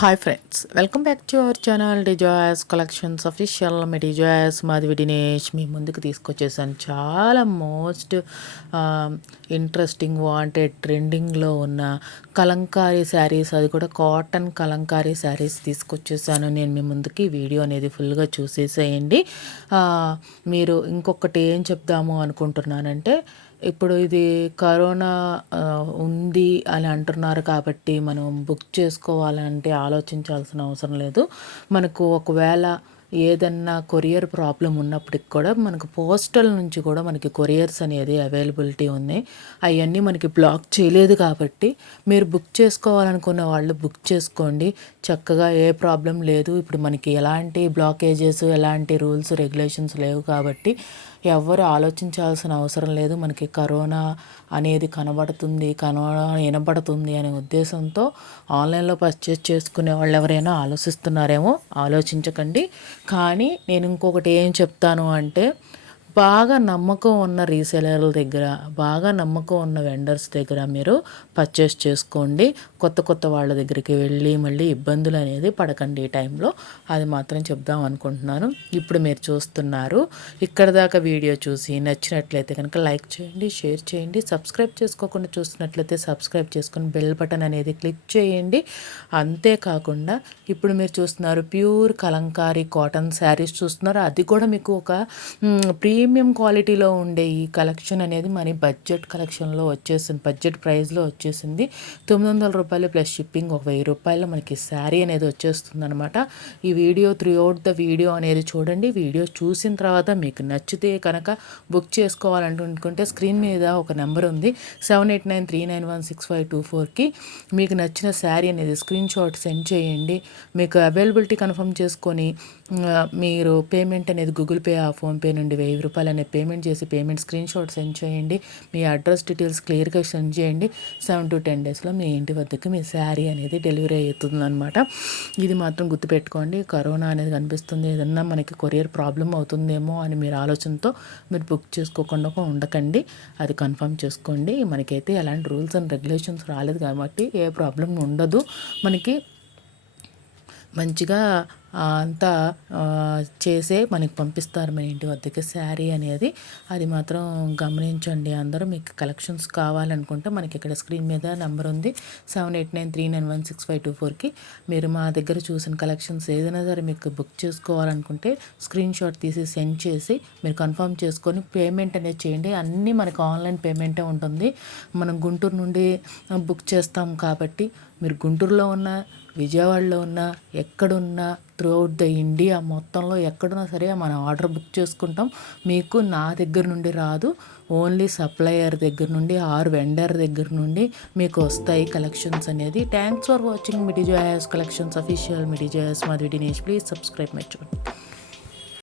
Hi friends, welcome back to our channel డిజాయస్ collections official. మీ డిజాయస్ మాధవి దినేష్ మీ ముందుకు తీసుకొచ్చేసాను. చాలా మోస్ట్ ఇంట్రెస్టింగ్ వాంటెడ్ ట్రెండింగ్లో ఉన్న కలంకారీ శారీస్, అది కూడా కాటన్ కలంకారీ శారీస్ తీసుకొచ్చేసాను నేను మీ ముందుకి. వీడియో అనేది ఫుల్గా చూసేసేయండి. మీరు ఇంకొకటి ఏం చెప్దాము అనుకుంటున్నానంటే, ఇప్పుడు ఇది కరోనా ఉంది అని అంటున్నారు కాబట్టి మనం బుక్ చేసుకోవాలంటే ఆలోచించాల్సిన అవసరం లేదు. మనకు ఒకవేళ ఏదన్నా కొరియర్ ప్రాబ్లం ఉన్నప్పటికి కూడా మనకు పోస్టల్ నుంచి కూడా మనకి కొరియర్స్ అనేది అవైలబిలిటీ ఉన్నాయి. అవన్నీ మనకి బ్లాక్ చేయలేదు కాబట్టి మీరు బుక్ చేసుకోవాలనుకున్న వాళ్ళు బుక్ చేసుకోండి. చక్కగా ఏ ప్రాబ్లం లేదు. ఇప్పుడు మనకి ఎలాంటి బ్లాకేజెస్, ఎలాంటి రూల్స్ రెగ్యులేషన్స్ లేవు కాబట్టి ఎవ్వరు ఆలోచించాల్సిన అవసరం లేదు. మనకి కరోనా అనేది కనబడుతుంది, వినబడుతుంది అనే ఉద్దేశంతో ఆన్లైన్లో పర్చేస్ చేసుకునే వాళ్ళు ఎవరైనా ఆలోచిస్తున్నారేమో, ఆలోచించకండి. కానీ నేను ఇంకొకటి ఏం చెప్తాను అంటే, బాగా నమ్మకం ఉన్న రీసెలర్ల దగ్గర, బాగా నమ్మకం ఉన్న వెండర్స్ దగ్గర మీరు పర్చేస్ చేసుకోండి. కొత్త వాళ్ళ దగ్గరికి వెళ్ళి మళ్ళీ ఇబ్బందులు అనేది పడకండి ఈ టైంలో. అది మాత్రం చెప్దాం అనుకుంటున్నాను. ఇప్పుడు మీరు చూస్తున్నారు. ఇక్కడ దాకా వీడియో చూసి నచ్చినట్లయితే కనుక లైక్ చేయండి, షేర్ చేయండి. సబ్స్క్రైబ్ చేసుకోకుండా చూస్తున్నట్లయితే సబ్స్క్రైబ్ చేసుకొని బెల్ బటన్ అనేది క్లిక్ చేయండి. అంతేకాకుండా ఇప్పుడు మీరు చూస్తున్నారు ప్యూర్ కలంకారీ కాటన్ శారీస్ చూస్తున్నారు. అది కూడా మీకు ఒక ప్రీమియం క్వాలిటీలో ఉండే ఈ కలెక్షన్ అనేది మన బడ్జెట్ కలెక్షన్లో వచ్చేసింది, బడ్జెట్ ప్రైస్లో వచ్చేసింది. 900 రూపాయలు ప్లస్ షిప్పింగ్, ఒక 1000 రూపాయలు మనకి శారీ అనేది వచ్చేస్తుంది అనమాట. ఈ వీడియో త్రూఅవుట్ ద వీడియో అనేది చూడండి. వీడియో చూసిన తర్వాత మీకు నచ్చితే కనుక బుక్ చేసుకోవాలనుకుంటే స్క్రీన్ మీద ఒక నెంబర్ ఉంది, 7893916524కి మీకు నచ్చిన శారీ అనేది స్క్రీన్ షాట్ సెండ్ చేయండి. మీకు అవైలబిలిటీ కన్ఫర్మ్ చేసుకొని మీరు పేమెంట్ అనేది గూగుల్ పే, ఫోన్పే నుండి 1000 రూపాయలు అనేది పేమెంట్ చేసి పేమెంట్ స్క్రీన్ షాట్ సెండ్ చేయండి. మీ అడ్రస్ డీటెయిల్స్ క్లియర్గా సెండ్ చేయండి. 7 to 10 డేస్లో మీ ఇంటి వద్దకు మీ శారీ అనేది డెలివరీ అవుతుంది అనమాట. ఇది మాత్రం గుర్తుపెట్టుకోండి. కరోనా అనేది కనిపిస్తుంది, ఏదన్నా మనకి కొరియర్ ప్రాబ్లం అవుతుందేమో అని మీరు ఆలోచనతో మీరు బుక్ చేసుకోకుండా ఉండకండి. అది కన్ఫర్మ్ చేసుకోండి. మనకైతే ఎలాంటి రూల్స్ అండ్ రెగ్యులేషన్స్ రాలేదు కాబట్టి ఏ ప్రాబ్లం ఉండదు. మనకి మంచిగా అంతా చేసే మనకి పంపిస్తారు మన ఇంటి వద్దకి శారీ అనేది. అది మాత్రం గమనించండి అందరూ. మీకు కలెక్షన్స్ కావాలనుకుంటే మనకి ఇక్కడ స్క్రీన్ మీద నెంబర్ ఉంది, 7893916524కి మీరు మా దగ్గర చూసిన కలెక్షన్స్ ఏదైనా సరే మీకు బుక్ చేసుకోవాలనుకుంటే స్క్రీన్ షాట్ తీసి సెండ్ చేసి మీరు కన్ఫర్మ్ చేసుకొని పేమెంట్ అనేది చేయండి. అన్నీ మనకు ఆన్లైన్ పేమెంటే ఉంటుంది. మనం గుంటూరు నుండి బుక్ చేస్తాం కాబట్టి మీరు గుంటూరులో ఉన్న, విజయవాడలో ఉన్న, ఎక్కడున్నా త్రూఅవుట్ ద ఇండియా మొత్తంలో ఎక్కడున్నా సరే మనం ఆర్డర్ బుక్ చేసుకుంటాం. మీకు నా దగ్గర నుండి రాదు, ఓన్లీ సప్లయర్ దగ్గర నుండి ఆర్ వెండర్ దగ్గర నుండి మీకు వస్తాయి కలెక్షన్స్ అనేది. థ్యాంక్స్ ఫర్ వాచింగ్ మిడిజాయస్ కలెక్షన్స్ అఫీషియల్. మిడిజాయస్ Madhavi Dinesh. Please subscribe my channel.